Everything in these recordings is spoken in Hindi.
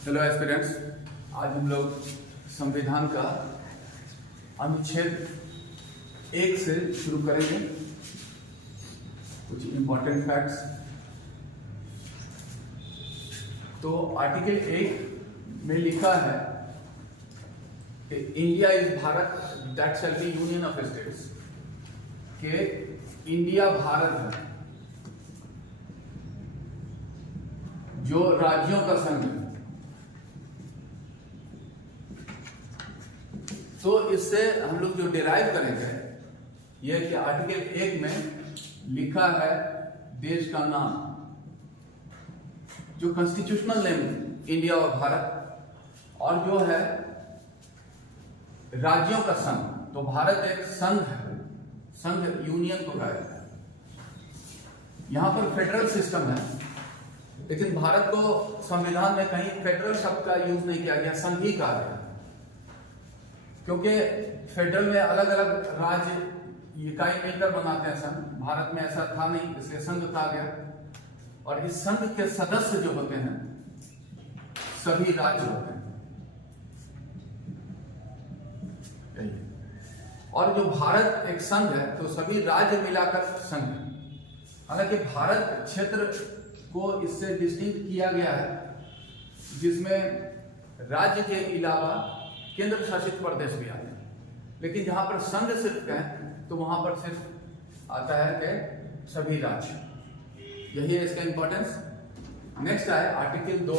हेलो एस्पिरेंट्स, आज हम लोग संविधान का अनुच्छेद 1 से शुरू करेंगे। कुछ इम्पोर्टेंट फैक्ट्स। तो आर्टिकल 1 में लिखा है कि India is Bharat that shall be union of states, के इंडिया भारत है जो राज्यों का संघ है। तो इससे हम लोग जो डिराइव करेंगे यह कि आर्टिकल 1 में लिखा है देश का नाम, जो कॉन्स्टिट्यूशनल नेम इंडिया और भारत, और जो है राज्यों का संघ। तो भारत एक संघ है, संघ यूनियन को कहा जाता है। यहां पर फेडरल सिस्टम है, लेकिन भारत को संविधान में कहीं फेडरल शब्द का यूज नहीं किया गया, संघ ही कहा गया, क्योंकि फेडरल में अलग अलग राज्य इकाई मिलकर बनाते हैं संघ। भारत में ऐसा था नहीं, इसलिए संघ कहा गया। और इस संघ के सदस्य जो होते हैं सभी राज्य होते हैं। और जो भारत एक संघ है तो सभी राज्य मिलाकर संघ है। हालांकि भारत क्षेत्र को इससे डिस्टिंक्ट किया गया है, जिसमें राज्य के अलावा केंद्र शासित प्रदेश भी आते हैं। लेकिन जहां पर संघ सिर्फ है तो वहां पर सिर्फ आता है कि सभी राज्य। यही है इसका इंपॉर्टेंस। नेक्स्ट है आर्टिकल 2,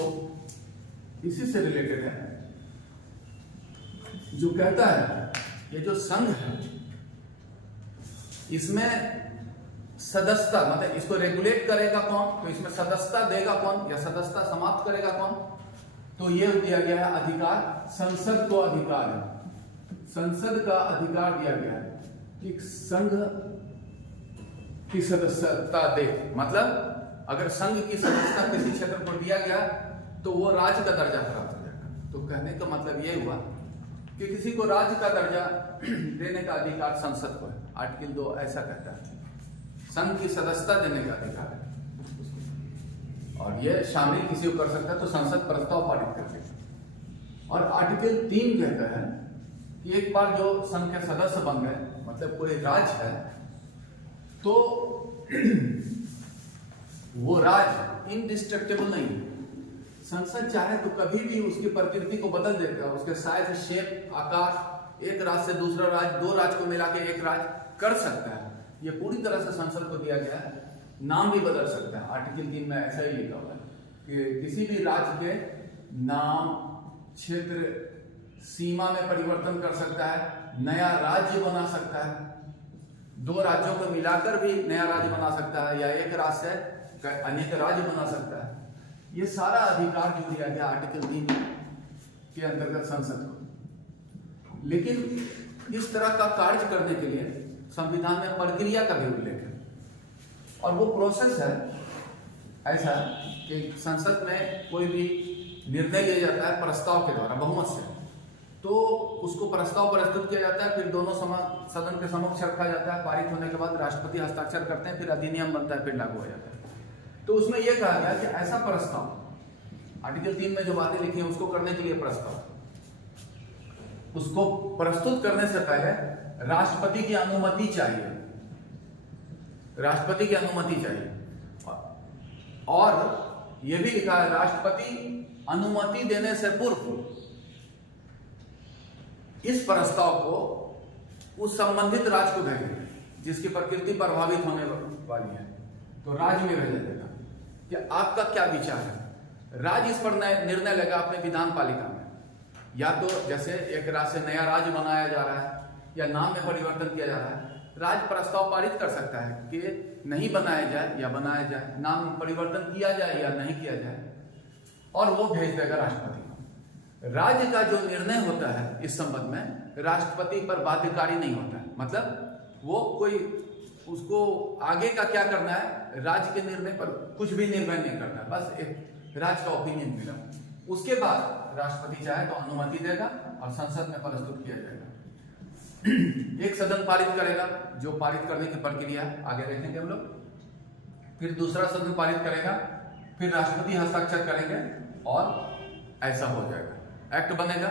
इसी से रिलेटेड है, जो कहता है ये जो संघ है इसमें सदस्यता, मतलब इसको रेगुलेट करेगा कौन, तो इसमें सदस्यता देगा कौन या सदस्यता समाप्त करेगा कौन, तो ये दिया गया है अधिकार, संसद को अधिकार है। संसद का अधिकार दिया गया है कि संघ की सदस्यता दे। मतलब अगर संघ की सदस्यता किसी क्षेत्र को दिया गया तो वो राज्य का दर्जा प्राप्त हो जाएगा। तो कहने का मतलब ये हुआ कि किसी को राज्य का दर्जा देने का अधिकार संसद को है। आर्टिकल 2 ऐसा कहता है, संघ की सदस्यता देने का अधिकार है, और यह शामिल किसी को कर सकता है तो संसद प्रस्ताव पारित कर सकता है। और आर्टिकल 3 कहता है कि एक बार जो संघ के सदस्य बन गए, मतलब कोई राज्य है, तो वो राज्य इनडिस्ट्रक्टेबल नहीं। संसद चाहे तो कभी भी उसकी प्रकृति को बदल देगा, उसके साइज, शेप, आकार, एक राज्य से दूसरा राज्य, दो राज्य को मिला के एक राज्य कर सकता है। ये पूरी तरह से संसद को दिया गया है। नाम भी बदल सकता है। आर्टिकल 3 में ऐसा ही लिखा हुआ है कि किसी भी राज्य के नाम, क्षेत्र, सीमा में परिवर्तन कर सकता है, नया राज्य बना सकता है, दो राज्यों को मिलाकर भी नया राज्य बना सकता है, या एक राज्य से अनेक राज्य बना सकता है। ये सारा अधिकार जो दिया गया आर्टिकल 3 के अंतर्गत संसद को। लेकिन इस तरह का कार्य करने के लिए संविधान में प्रक्रिया का भी उल्लेख है, और वो प्रोसेस है ऐसा कि संसद में कोई भी निर्णय लिया जाता है प्रस्ताव के द्वारा, बहुमत से। तो उसको प्रस्ताव प्रस्तुत किया जाता है, फिर दोनों सदन के समक्ष रखा जाता है, पारित होने के बाद राष्ट्रपति हस्ताक्षर करते हैं, फिर अधिनियम बनता है, फिर लागू हो जाता है। तो उसमें यह कहा गया कि ऐसा प्रस्ताव, आर्टिकल 3 में जो बातें लिखी हैं उसको करने के लिए प्रस्ताव, उसको प्रस्तुत करने से पहले राष्ट्रपति की अनुमति चाहिए। राष्ट्रपति की अनुमति चाहिए। और यह भी लिखा है राष्ट्रपति अनुमति देने से पूर्व इस प्रस्ताव को उस संबंधित राज्य को भेजेंगे जिसकी प्रकृति प्रभावित होने वाली है। तो राज्य में भेजा जाएगा कि आपका क्या विचार है। राज्य इस पर निर्णय लेगा अपने विधान पालिका में, या तो जैसे एक राज्य से नया राज्य बनाया जा रहा है या नाम में परिवर्तन किया जा रहा है, राज्य प्रस्ताव पारित कर सकता है कि नहीं बनाया जाए या बनाया जाए, नाम परिवर्तन किया जाए या नहीं किया जाए, और वो भेज देगा राष्ट्रपति को। राज्य का जो निर्णय होता है इस संबंध में राष्ट्रपति पर बाध्यकारी नहीं होता है। मतलब वो कोई उसको आगे का क्या करना है, राज्य के निर्णय पर कुछ भी निर्णय नहीं करता, बस एक राज्य का ओपिनियन मिला। उसके बाद राष्ट्रपति चाहे तो अनुमति देगा और संसद में प्रस्तुत किया जाएगा। एक सदन पारित करेगा, जो पारित करने की प्रक्रिया आगे देखेंगे हम लोग। फिर दूसरा सदन पारित करेगा, फिर राष्ट्रपति हस्ताक्षर करेंगे और ऐसा हो जाएगा, एक्ट बनेगा,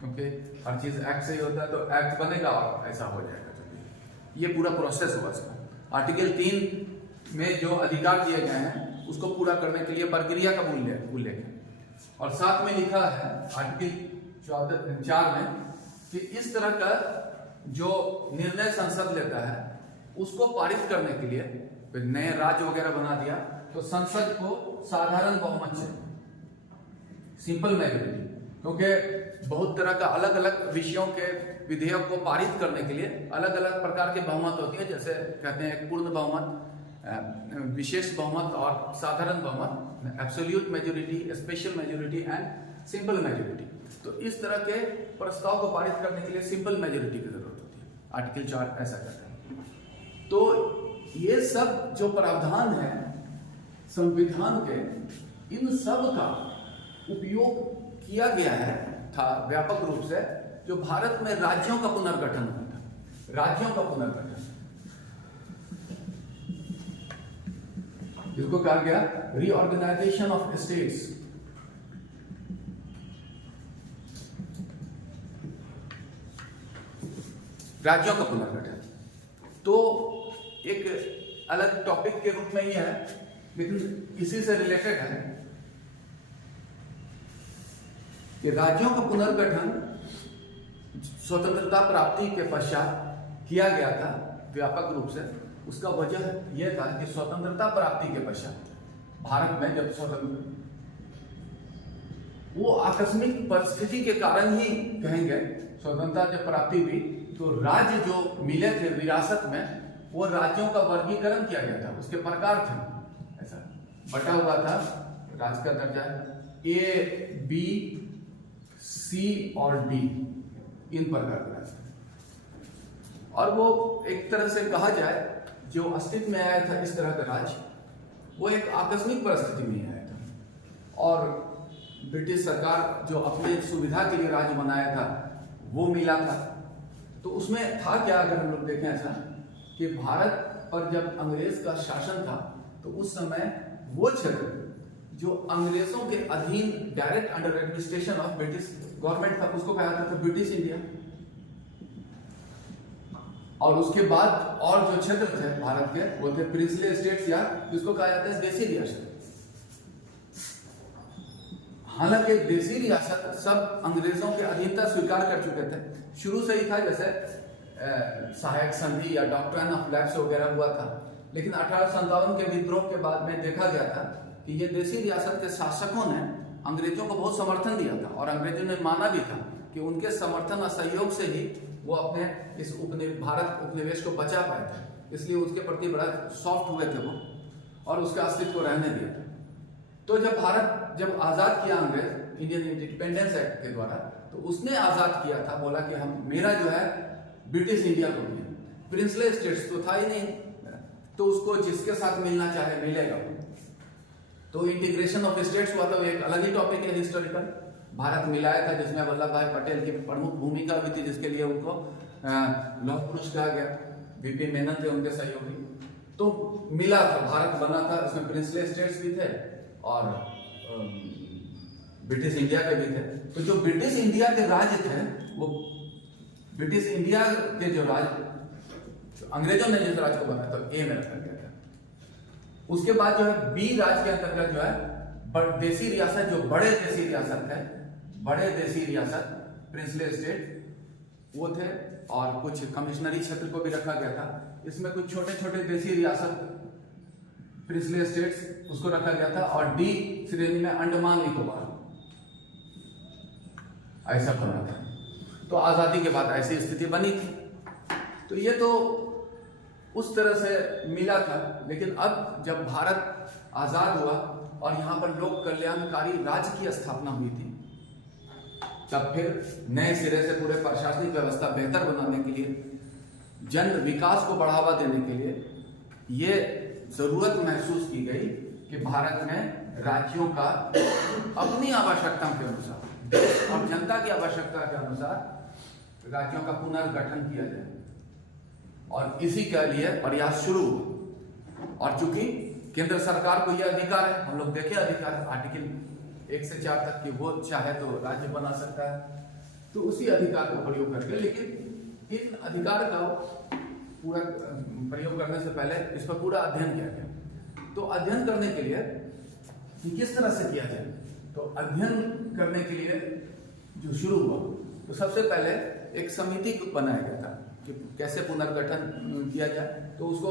क्योंकि हर चीज एक्ट से ही होता है, तो एक्ट बनेगा और ऐसा हो जाएगा। ये पूरा प्रोसेस हुआ इसका। आर्टिकल 3 में जो अधिकार दिए गए हैं उसको पूरा करने के लिए प्रक्रिया का उल्लेख है। और साथ में लिखा है आर्टिकल 4 में कि इस तरह का जो निर्णय संसद लेता है उसको पारित करने के लिए, नए राज्य वगैरह बना दिया तो संसद को साधारण बहुमत से, सिंपल मेजोरिटी, क्योंकि बहुत तरह का अलग अलग विषयों के विधेयक को पारित करने के लिए अलग अलग प्रकार के बहुमत होती है, जैसे कहते हैं पूर्ण बहुमत, विशेष बहुमत और साधारण बहुमत, absolute majority, special majority and simple majority. तो इस तरह के प्रस्ताव को पारित करने के लिए सिंपल मेजोरिटी की जरूरत होती है। आर्टिकल 4 ऐसा कहता है। तो ये सब जो प्रावधान है संविधान के, इन सब का उपयोग किया गया है था व्यापक रूप से, जो भारत में राज्यों का पुनर्गठन हुआ था। राज्यों का पुनर्गठन जिसको कहा गया रीऑर्गेनाइजेशन ऑफ स्टेट्स। राज्यों का पुनर्गठन तो एक अलग टॉपिक के रूप में ही है, लेकिन इसी से रिलेटेड है कि राज्यों का पुनर्गठन स्वतंत्रता प्राप्ति के पश्चात किया गया था व्यापक रूप से। उसका वजह यह था कि स्वतंत्रता प्राप्ति के पश्चात भारत में जब स्वतंत्र, वो आकस्मिक परिस्थिति के कारण ही कहेंगे स्वतंत्रता जब प्राप्ति हुई तो राज्य जो मिले थे विरासत में, वो राज्यों का वर्गीकरण किया गया था, उसके प्रकार थे, ऐसा बटा हुआ था राज्य का दर्जा A, B, C और D, इन प्रकार का राज्य। और वो एक तरह से कहा जाए जो अस्तित्व में आया था इस तरह का राज्य, वो एक आकस्मिक परिस्थिति में आया था। और ब्रिटिश सरकार जो अपने सुविधा के लिए राज्य बनाया था वो मिला था। तो उसमें था क्या, अगर हम लोग देखें ऐसा कि भारत पर जब अंग्रेज का शासन था तो उस समय वो क्षेत्र जो अंग्रेजों के अधीन direct under administration of British government था, उसको कहा जाता था ब्रिटिश इंडिया। और उसके बाद और जो क्षेत्र थे भारत के वो थे प्रिंसली स्टेट्स, या जिसको कहा जाता है देसी रियासत। हालांकि देसी रियासत सब अंग्रेजों के अधीनता स्वीकार कर चुके थे, शुरू से ही था, जैसे सहायक संधि या डॉक्ट्रिन ऑफ लैप्स वगैरह हुआ था। लेकिन 1857 के विद्रोह के बाद में देखा गया था कि ये देसी रियासत के शासकों ने अंग्रेजों को बहुत समर्थन दिया था, और अंग्रेजों ने माना भी था कि उनके समर्थन और सहयोग से ही वो अपने इस भारत उपनिवेश को बचा पाए थे। इसलिए उसके प्रति बड़ा सॉफ्ट हुए थे वो, और उसका अस्तित्व को रहने दिया था। तो जब भारत जब आजाद किया अंग्रेज इंडियन इंडिपेंडेंस एक्ट के द्वारा, तो उसने आजाद किया था, बोला कि हम मेरा जो है ब्रिटिश इंडिया को दिया, प्रिंसली स्टेट्स तो था ही नहीं, तो उसको जिसके साथ मिलना चाहे मिलेगा। तो इंटीग्रेशन ऑफ स्टेट्स हुआ था, वो एक अलग ही टॉपिक है हिस्टोरिकल। भारत मिलाया था जिसमें वल्लभ भाई पटेल की प्रमुख भूमिका भी थी, जिसके लिए उनको लौह पुरुष कहा गया। वीपी मेनन थे उनके सहयोगी। तो मिला था, भारत बना था, उसमें प्रिंसली स्टेट्स भी थे और ब्रिटिश इंडिया के भी थे। तो जो ब्रिटिश इंडिया के राज्य थे, वो ब्रिटिश इंडिया के जो राज्य अंग्रेजों ने जिस राज्य को बनाया तो ए में रखा गया था। उसके बाद जो है बी राज्य के अंतर्गत जो है देसी रियासत, जो बड़े देसी रियासत है, बड़े देसी रियासत प्रिंसली स्टेट वो थे, और कुछ कमिश्नरी क्षेत्र को भी रखा गया था। इसमें कुछ छोटे छोटे देसी रियासत प्रिंसली स्टेट्स उसको रखा गया था, और डी श्रेणी में अंडमान निकोबार ऐसा बना था। तो आजादी के बाद ऐसी स्थिति बनी थी। तो ये तो उस तरह से मिला था। लेकिन अब जब भारत आजाद हुआ और यहाँ पर लोक कल्याणकारी राज्य की स्थापना हुई थी, तब फिर नए सिरे से पूरे प्रशासनिक व्यवस्था बेहतर बनाने के लिए, जन विकास को बढ़ावा देने के लिए ये जरूरत महसूस की गई कि भारत में राज्यों का अपनी आवश्यकताओं के अनुसार, देश और जनता की आवश्यकता के अनुसार राज्यों का पुनर्गठन किया जाए। और इसी के लिए प्रयास शुरू हुआ। और चूंकि केंद्र सरकार को यह अधिकार है, हम लोग देखें अधिकार आर्टिकल 1 से 4 तक कि वो चाहे तो राज्य बना सकता है। तो उसी अधिकार का प्रयोग करके, लेकिन इन अधिकार का पूरा प्रयोग करने से पहले इस पर पूरा अध्ययन किया गया। तो अध्ययन करने के लिए कि किस तरह से किया जाए, तो अध्ययन करने के लिए जो शुरू हुआ, तो सबसे पहले एक समिति को बनाया गया था कि कैसे पुनर्गठन किया जाए। तो उसको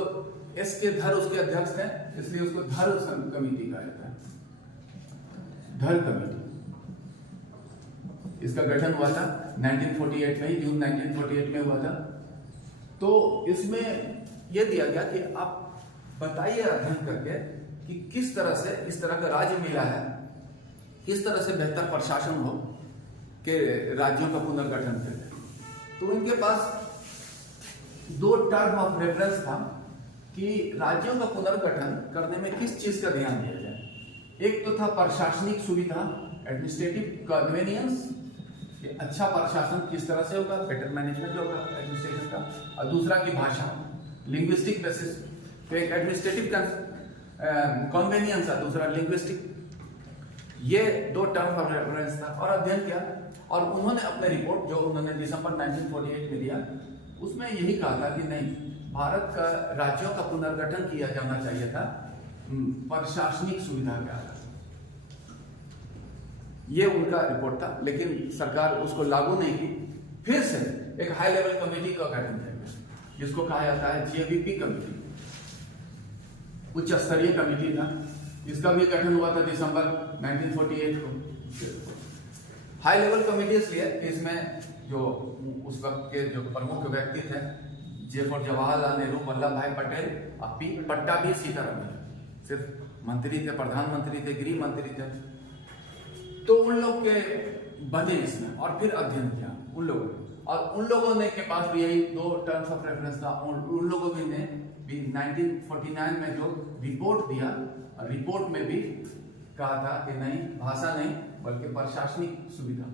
एस के धर उसके अध्यक्ष थे, इसलिए उसको धर कमेटी कहा जाता है, धर कमेटी। इसका गठन हुआ था 1948 में ही, जून 1948 में हुआ था। तो इसमें यह दिया गया कि आप बताइए अध्ययन करके कि किस तरह से इस तरह का राज्य मिला है, किस तरह से बेहतर प्रशासन हो कि राज्यों का पुनर्गठन करें। तो उनके पास 2 टर्म ऑफ रेफरेंस था कि राज्यों का पुनर्गठन करने में किस चीज का ध्यान दिया जाए। एक तो था प्रशासनिक सुविधा, एडमिनिस्ट्रेटिव कन्वीनियंस, कि अच्छा प्रशासन किस तरह से होगा, बेटर मैनेजमेंट होगा एडमिनिस्ट्रेशन का, और दूसरा की भाषा, लिंग्विस्टिक बेसिस। तो एक एडमिनिस्ट्रेटिव कन्वीनियंस है, दूसरा लिंग्विस्टिक। ये 2 टर्म ऑफ रेफरेंस था और अध्ययन किया। और उन्होंने अपने रिपोर्ट जो उन्होंने दिसंबर 1948 में दिया, उसमें यही कहा था कि नहीं, भारत का राज्यों का पुनर्गठन किया जाना चाहिए था प्रशासनिक सुविधा के आधार। ये उनका रिपोर्ट था, लेकिन सरकार उसको लागू नहीं की। फिर से एक हाई लेवल कमेटी का गठन किया गया, जिसको कहा जाता है जेवीपी कमेटी, उच्च स्तरीय कमेटी था। इसका भी गठन हुआ था दिसंबर 1948 को। हाई लेवल कमेटी इसलिए इसमें जो उस वक्त के जो प्रमुख व्यक्ति थे, जवाहरलाल नेहरू, वल्लभ भाई पटेल और पी पट्टाभी सीतारमण, सिर्फ मंत्री थे, प्रधानमंत्री थे, गृह मंत्री थे। तो उन लोग के बने इसमें और फिर अध्ययन किया उन लोगों ने, और उन लोगों ने के पास भी यही 2 टर्म्स ऑफ रेफरेंस था। उन लोगों ने भी 1949 में जो रिपोर्ट दिया, रिपोर्ट में भी कहा था कि नहीं, भाषा नहीं बल्कि प्रशासनिक सुविधा,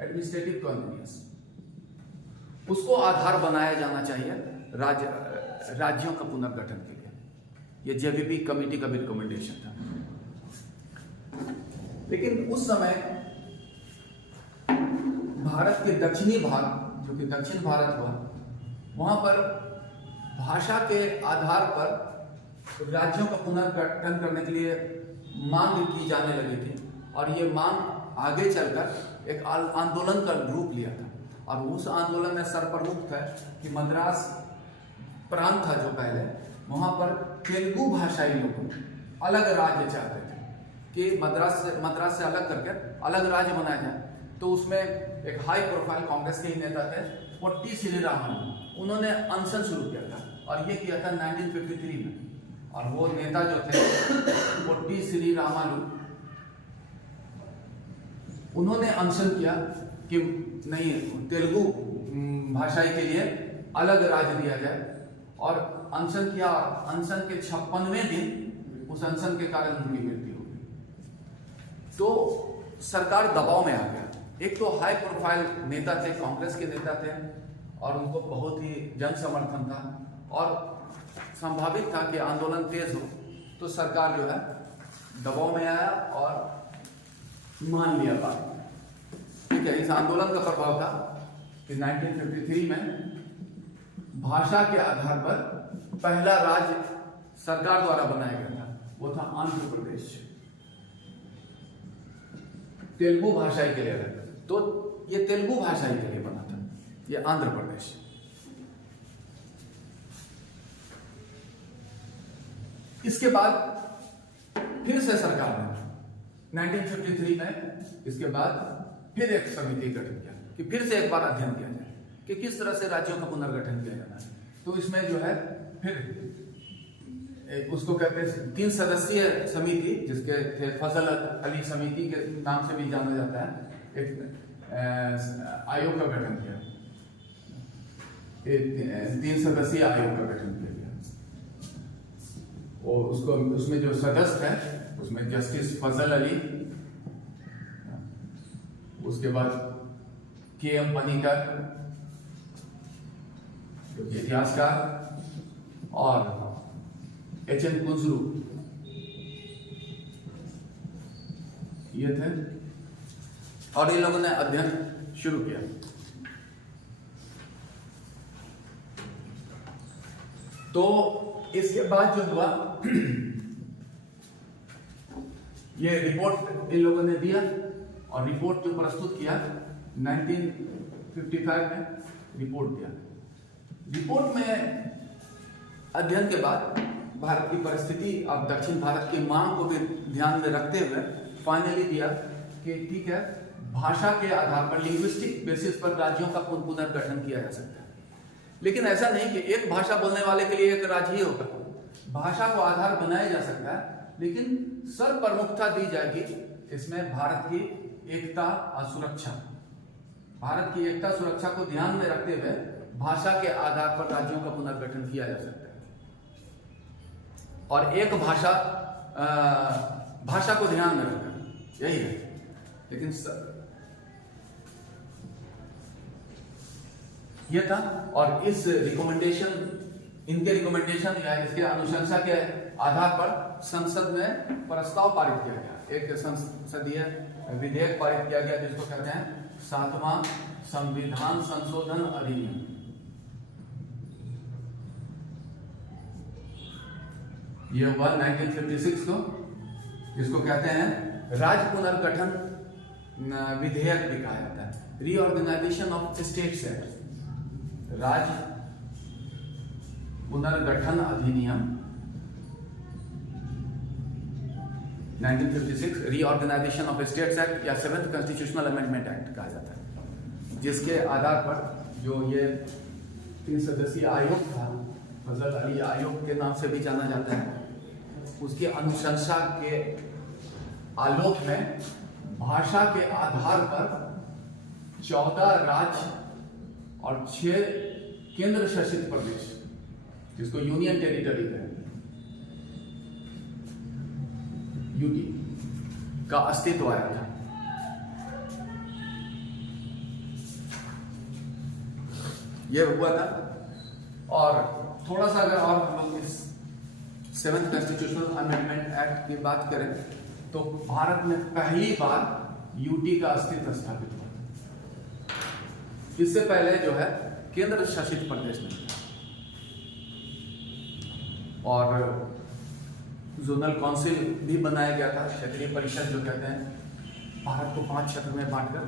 एडमिनिस्ट्रेटिव कन्वीनियंस, उसको आधार बनाया जाना चाहिए राज्यों का पुनर्गठन के लिए। ये जेवीपी कमेटी का भी रिकमेंडेशन था। लेकिन उस समय भारत के दक्षिणी भाग, जो कि दक्षिण भारत हुआ, वहां पर भाषा के आधार पर राज्यों का पुनर्गठन करने के लिए मांग की जाने लगी थी। और ये मांग आगे चलकर एक आंदोलन का रूप लिया था। और उस आंदोलन में सरप्रमुख था कि मद्रास प्रांत था जो पहले, वहां पर तेलुगु भाषाई लोग अलग राज्य चाहते थे कि मद्रास से अलग करके अलग राज्य बनाया जाए। तो उसमें एक हाई प्रोफाइल कांग्रेस के ही नेता थे, पोट्टी श्रीरामलू, उन्होंने अनशन शुरू किया था, और ये किया था 1953 में। और वो नेता जो थे पोट्टी श्रीरामलू, उन्होंने अनशन किया कि नहीं, तेलुगु भाषाई के लिए अलग राज्य दिया जाए, और अनशन किया। अनशन के 56वें दिन उस अनशन के कारण उनकी मृत्यु हो गई। तो सरकार दबाव में आ गया। एक तो हाई प्रोफाइल नेता थे, कांग्रेस के नेता थे, और उनको बहुत ही जन समर्थन था, और संभावित था कि आंदोलन तेज हो। तो सरकार जो है दबाव में आया और मान लिया बात। ठीक है, इस आंदोलन का प्रभाव था कि 1953 में भाषा के आधार पर पहला राज्य सरकार द्वारा बनाया गया था, वो था आंध्र प्रदेश, तेलुगु भाषाई के लिए। तो ये तेलुगु भाषाई के लिए बना था, ये आंध्र प्रदेश। इसके बाद फिर से सरकार ने 1953 में इसके बाद फिर एक समिति गठन किया कि फिर से एक बार अध्ययन किया जाए कि किस तरह से राज्यों का पुनर्गठन किया जाना है। तो इसमें जो है फिर उसको कहते हैं 3 सदस्यीय समिति, जिसके थे फजल अली समिति के नाम से भी जाना जाता है, एक आयोग का गठन किया, 3 सदस्यीय आयोग का गठन किया गया। और उसको उसमें जो सदस्य है उसमें जस्टिस फजल अली, उसके बाद के.एम. पनिकर जो इतिहासकार, और एच.एन. कुंजरू, ये थे, और इन लोगों ने अध्ययन शुरू किया। तो इसके बाद जो हुआ, ये रिपोर्ट इन लोगों ने दिया, और रिपोर्ट जो प्रस्तुत किया 1955 में रिपोर्ट दिया। रिपोर्ट में अध्ययन के बाद भारत की परिस्थिति और दक्षिण भारत की मांग को भी ध्यान में रखते हुए फाइनली दिया कि ठीक है, भाषा के आधार पर, लिंग्विस्टिक बेसिस पर राज्यों का पुनर्गठन किया जा सकता है। लेकिन ऐसा नहीं कि एक भाषा बोलने वाले के लिए एक राज्य ही होगा। भाषा को आधार बनाया जा सकता है, लेकिन सर्वप्रमुखता दी जाएगी इसमें भारत की एकता और सुरक्षा। भारत की एकता सुरक्षा को ध्यान में रखते हुए भाषा के आधार पर राज्यों का पुनर्गठन किया जा सकता है, और एक भाषा को ध्यान में रखकर, यही है। लेकिन ये था, और इस रिकमेंडेशन, इनके रिकमेंडेशन या इसके अनुशंसा के आधार पर संसद में प्रस्ताव पारित किया गया। एक संसदीय विधेयक पारित किया गया जिसको कहते हैं 7वां संविधान संशोधन अधिनियम। ये हुआ 1956 को। इसको कहते हैं राज्य पुनर्गठन विधेयक भी कहा जाता है, रीऑर्गेनाइजेशन ऑफ स्टेट्स एक्ट, राज्य पुनर्गठन अधिनियम 1956, रीऑर्गेनाइजेशन ऑफ स्टेट्स एक्ट या 7th कॉन्स्टिट्यूशनल अमेंडमेंट एक्ट कहा जाता है, जिसके आधार पर जो ये 3 सदस्यीय आयोग था, फजल अली आयोग के नाम से भी जाना जाता है, उसकी अनुशंसा के आलोक में भाषा के आधार पर 14 राज्य और 6 केंद्र शासित प्रदेश, जिसको यूनियन टेरिटरी है, यूटी, का अस्तित्व आया था। यह हुआ था। और थोड़ा सा अगर और हम लोग इस 7th कॉन्स्टिट्यूशनल अमेंडमेंट एक्ट की बात करें तो भारत में पहली बार यूटी का अस्तित्व स्थापित हुआ। इससे पहले जो है केंद्र शासित प्रदेश में, और जोनल काउंसिल भी बनाया गया था, क्षेत्रीय परिषद जो कहते हैं, भारत को 5 क्षेत्र में बांटकर।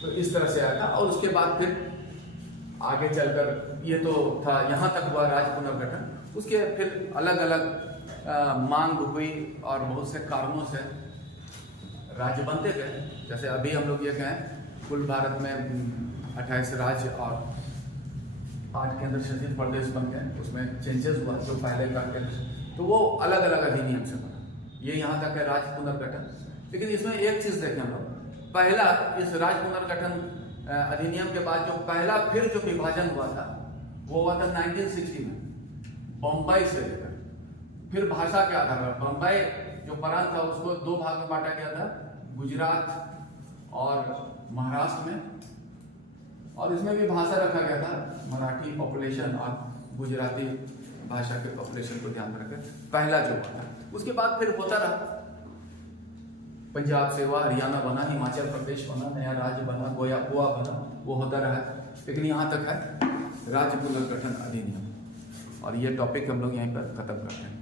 तो इस तरह से आया था, और उसके बाद फिर आगे चलकर ये तो था, यहाँ तक हुआ राज्य पुनर्गठन। उसके फिर अलग अलग मांग हुई और बहुत से कारणों से राज्य बनते गए। जैसे अभी हम लोग ये कहें कुल भारत में 28 राज्य और 8 केंद्र शासित प्रदेश बन गए, उसमें चेंजेस हुआ जो पहले का केंद्र, तो वो अलग अलग अधिनियम से बना। ये यहाँ तक है राज्य पुनर्गठन। लेकिन इसमें एक चीज देखें हम लोग, पहला इस राज्य पुनर्गठन अधिनियम के बाद जो पहला फिर जो विभाजन हुआ था वो हुआ था 1960 में, बम्बई से लेकर। फिर भाषा के आधार पर बम्बई जो प्रांत था उसको 2 भाग में बांटा गया था, गुजरात और महाराष्ट्र में, और इसमें भी भाषा रखा गया था मराठी पॉपुलेशन और गुजराती भाषा के पॉपुलेशन को ध्यान में रखकर पहला जो हुआ था। उसके बाद फिर होता रहा, पंजाब से हुआ, हरियाणा बना, हिमाचल प्रदेश बना, नया राज्य बना, गोवा बना, वो होता रहा। लेकिन यहाँ तक है राज्य पुनर्गठन अधिनियम, और ये टॉपिक हम लोग यहीं पर खत्म करते हैं।